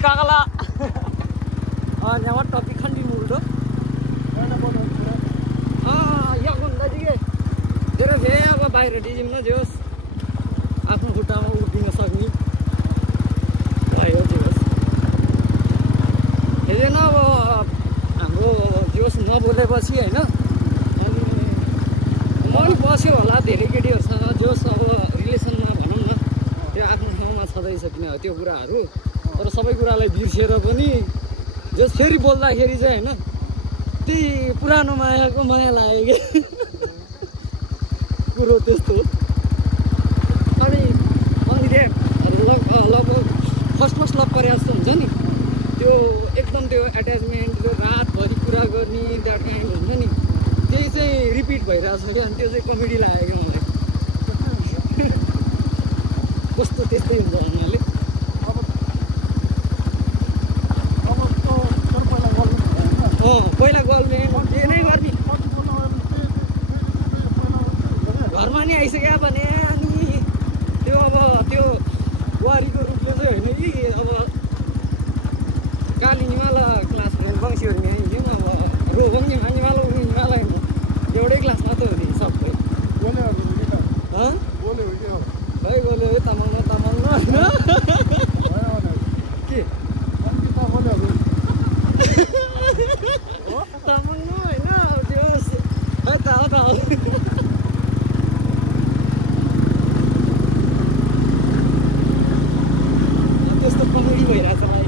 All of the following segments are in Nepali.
kakala. Nyawa topi khandi muldo. Ya भन्दा के तेरो भे अब बाहिर डिजिम न जोस् आफ्नो खुट्टामा उभिन सक्ने भयो जोस् हेरेन अब हाम्रो जोस् नबोलेपछि हैन अनि मन बस्यो होला धेरै केटीहरुसँग जोस् अब रिलेसनमा भनौं न त्यो आफ्नो ठाउँमा छदैछ किन त्यो कुराहरु तर सबै कुरालाई बिर्सेर पनि जोस् फेरि बोल्दाखेरि चाहिँ हैन त्यही पुरानो मायाको माया लाग्यो के कुरो त्यस्तो अनि लगभग फर्स्ट लभ परे जस्तो हुन्छ नि त्यो एकदम त्यो एट्याचमेन्ट त्यो रातभरि कुरा गर्ने द्याट काइन्ड हुन्छ नि त्यही चाहिँ रिपिट भइरहेछ क्या अनि त्यो चाहिँ कमेडी लाग्यो क्या मलाई कस्तो त्यस्तै हुन्छ उनीहरूले पहिला गर्लफ्रेन्ड के नै गर्ने घरमा नि आइसक्यो भने अनि त्यो अब त्यो बुहारीको रूपले चाहिँ होइन कि अब कालिनीमाला क्लास बङ्सीहरू हिँड्यौँ अब रोबङ्गी मानिमाला उनीमाला होइन एउटै क्लास मात्रै हो नि सबै खै गोले तामाङ होइन के त्यस्तो कमेडी भइरहेछ भाइ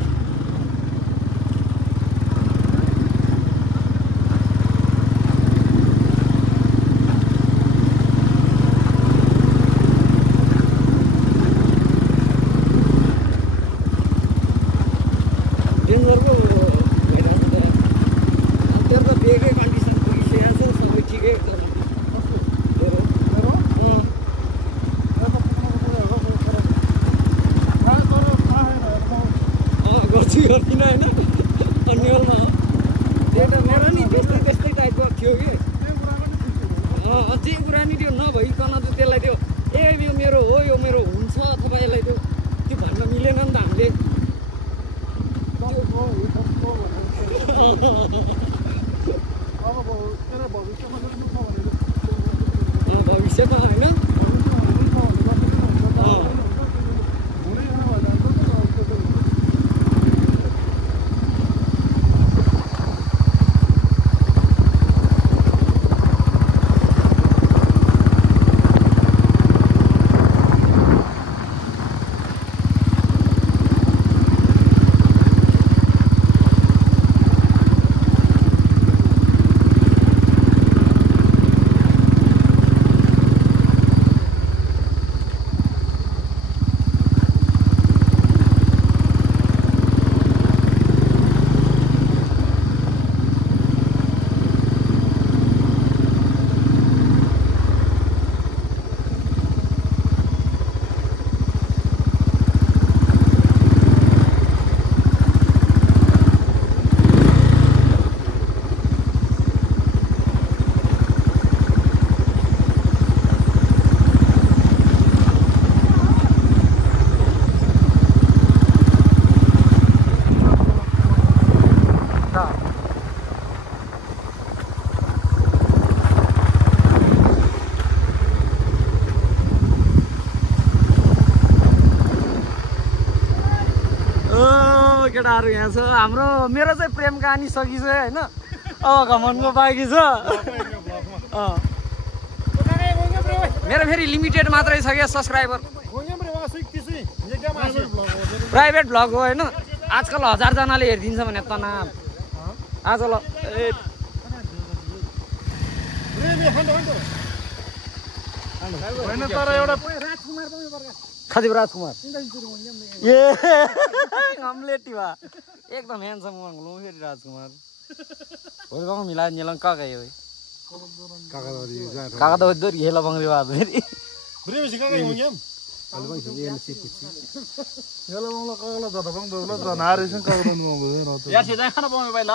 डेन्जरको भइरहेछ त तेरो त बेगै कन्डिसन पुगिसकेको छ सबै ठिकै छ गर्दिनँ होइन अन्यलमा त्यो त मेरो नि त्यस्तै टाइपको थियो कि अझै कुरा नि त्यो नभइकन त त्यसलाई त्यो यो मेरो हो यो मेरो हुन्छ अथवा यसलाई त्यो भन्न मिलेन नि त हामीले भविष्यमा होइन केटाहरू यहाँ छ हाम्रो मेरो चाहिँ प्रेम कहानी सकिसक्यो होइन अब घमनको बाँकी छ मेरो फेरि लिमिटेड मात्रै छ क्या सब्सक्राइबर प्राइभेट भ्लग हो होइन आजकल 1000 जनाले हेरिदिन्छ भने तनाव आज ल खदिब राजकुमार ए अमलेटी बा एकदम ह्यान्डसम लो फेरि राजकुमार हो गाउँ मिला निलङ काका यो काका त दोरी हेला बङ्गले बा फेरि ब्रेम सिकाका हुन्यम अलबा सिए एमसी हेला बङ्गला काका जता बङ्ग दोला जनारे सँग काका नु यार से जाय खाना पाउने भाइ ल